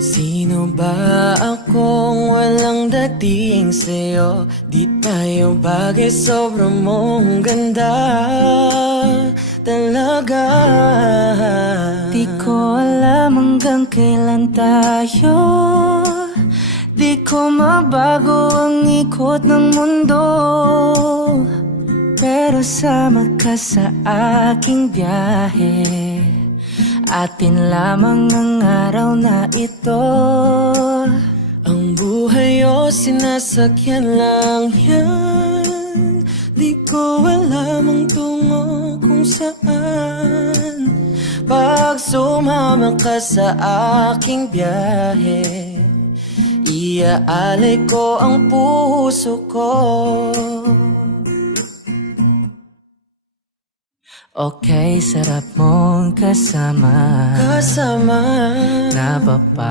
Sino ba akong walang dating sa'yo? Di tayo bagay, sobrang mong ganda talaga. Di ko alam hanggang kailan tayo, di ko mabago ang ikot ng mundo, pero sama ka sa aking biyahe. Atin lamang ang araw na ito. Ang buhay o sinasakyan lang yan, di ko alam ang tungo kung saan. Pag sumama ka sa aking biyahe, iaalay ko ang puso ko. Okay, sarap mong kasama. Kasama Napapaw